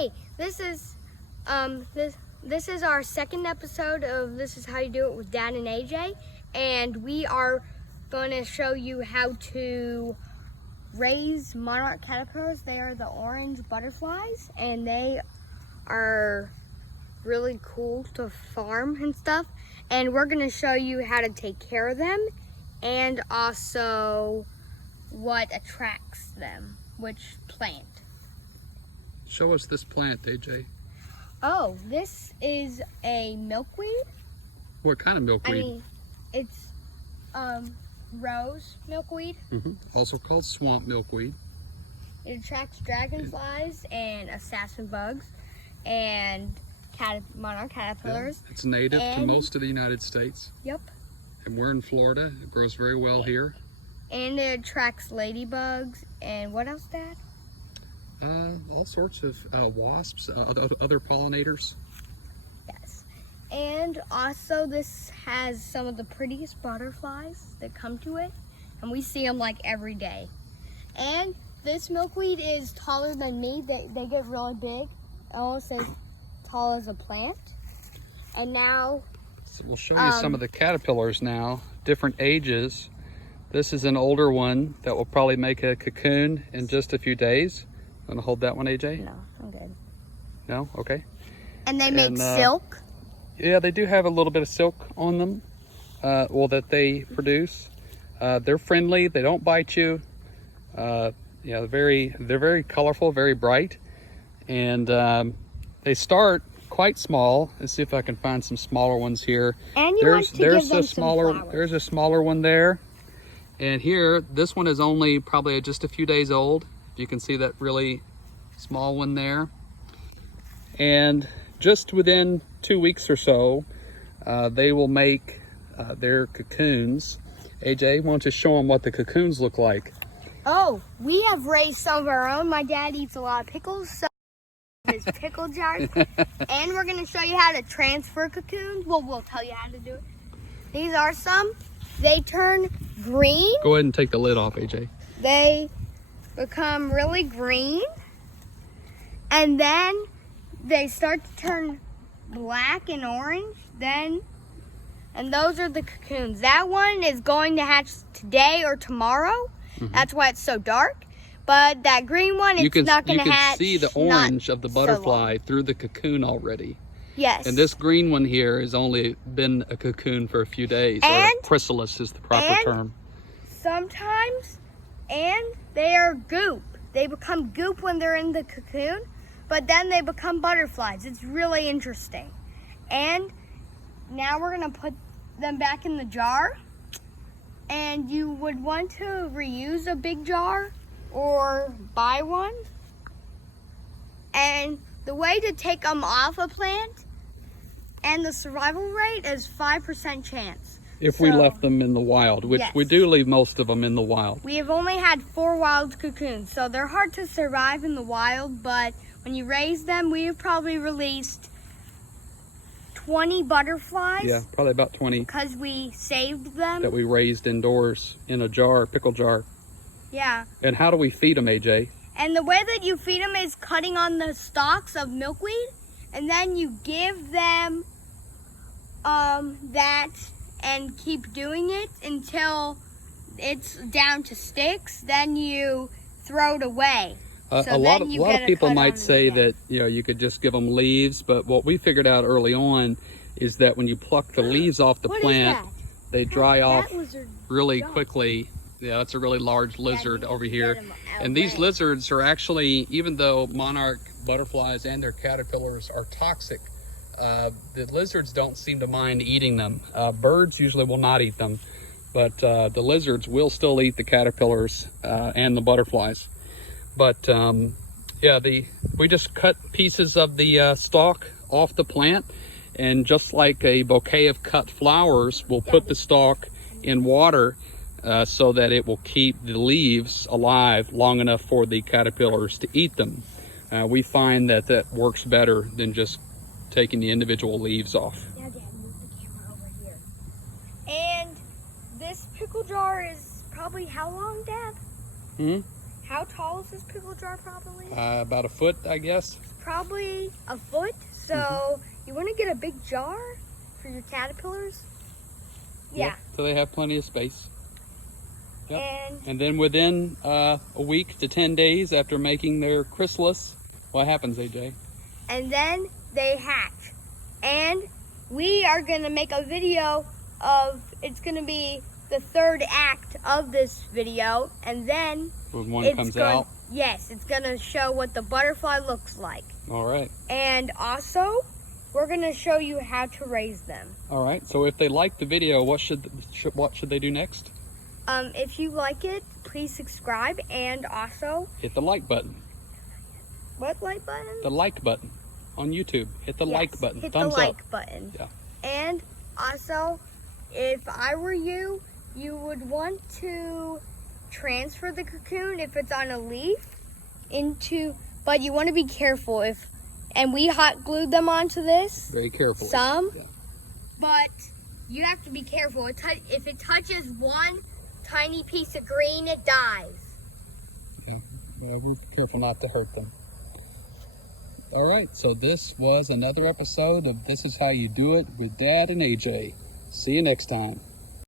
Hey, this is our second episode of This Is How You Do It with Dad and AJ, and we are going to show you how to raise monarch caterpillars. They are the orange butterflies, and they are really cool to farm and stuff. And we're going to show you how to take care of them, and also what attracts them, which plant. Show us this plant, AJ. Oh, this is a milkweed. What kind of milkweed? I mean, it's rose milkweed. Also called swamp milkweed. It attracts dragonflies and assassin bugs and monarch caterpillars. Yeah, it's native to most of the United States. Yep. And we're in Florida. It grows very well here. And it attracts ladybugs and what else, Dad? All sorts of wasps, other pollinators. Yes. And also this has some of the prettiest butterflies that come to it. And we see them like every day. And this milkweed is taller than me. They get really big. Almost as tall as a plant. And now... So we'll show you some of the caterpillars now, different ages. This is an older one that will probably make a cocoon in just a few days. Want to hold that one, AJ? No, I'm good. No? Okay. And they make silk? Yeah, they do have a little bit of silk on them, that they produce. They're friendly. They don't bite you. Yeah, they're very colorful, very bright. And they start quite small. Let's see if I can find some smaller ones here. And there's a smaller one there. And here, this one is only probably just a few days old. You can see that really small one there. And just within 2 weeks or so, they will make their cocoons. AJ, why don't you show them what the cocoons look like? Oh, we have raised some of our own. My dad eats a lot of pickles, so his pickle jars. And we're going to show you how to transfer cocoons. Well, we'll tell you how to do it. These are some. They turn green. Go ahead and take the lid off, AJ. They become really green, and then they start to turn black and orange, and those are the cocoons. That one is going to hatch today or tomorrow. That's why it's so dark. But that green one, it's not going to hatch. You can see the orange of the butterfly through the cocoon already. Yes. And this green one here has only been a cocoon for a few days. And or chrysalis is the proper term. Sometimes, and they are goop. They become goop when they're in the cocoon, but then they become butterflies. It's really interesting. And now we're going to put them back in the jar. And you would want to reuse a big jar or buy one. And the way to take them off a plant and the survival rate is 5% chance. If we left them in the wild, which we do leave most of them in the wild. We have only had 4 wild cocoons, so they're hard to survive in the wild, but when you raise them, we have probably released 20 butterflies. Yeah, probably about 20. Because we saved them. That we raised indoors in a jar, pickle jar. Yeah. And how do we feed them, AJ? And the way that you feed them is cutting on the stalks of milkweed, and then you give them that and keep doing it until it's down to sticks. Then you throw it away. A lot of people might say that you could just give them leaves, but what we figured out early on is that when you pluck the leaves off the plant, they dry off really quickly. Yeah, that's a really large lizard over here. And these lizards are actually, even though monarch butterflies and their caterpillars are toxic, the lizards don't seem to mind eating them. Birds usually will not eat them, but the lizards will still eat the caterpillars and the butterflies. But we just cut pieces of the stalk off the plant, and just like a bouquet of cut flowers, we'll put the stalk in water so that it will keep the leaves alive long enough for the caterpillars to eat them. We find that works better than just taking the individual leaves off. Now, Dad, move the camera over here. And this pickle jar is probably how long, Dad? How tall is this pickle jar probably? About a foot, I guess. probably a foot. So you want to get a big jar for your caterpillars. Yeah. Yep, so they have plenty of space. Yep. And then within a week to 10 days after making their chrysalis, what happens, AJ? And then they hatch. And we are going to make a video of, it's going to be the third act of this video. And then when one comes out? Yes, it's going to show what the butterfly looks like. All right. And also, we're going to show you how to raise them. All right. So if they like the video, what should they do next? If you like it, please subscribe and also hit the like button. What like button? The like button on YouTube. Hit the like button. Hit Thumbs the like up. button. Yeah. And also, if I were you, you would want to transfer the cocoon if it's on a leaf but you want to be careful and we hot glued them onto this. Very careful. But you have to be careful. If it touches one tiny piece of green, it dies. Okay. Yeah, be careful not to hurt them. All right, so this was another episode of This Is How You Do It with Dad and AJ. See you next time.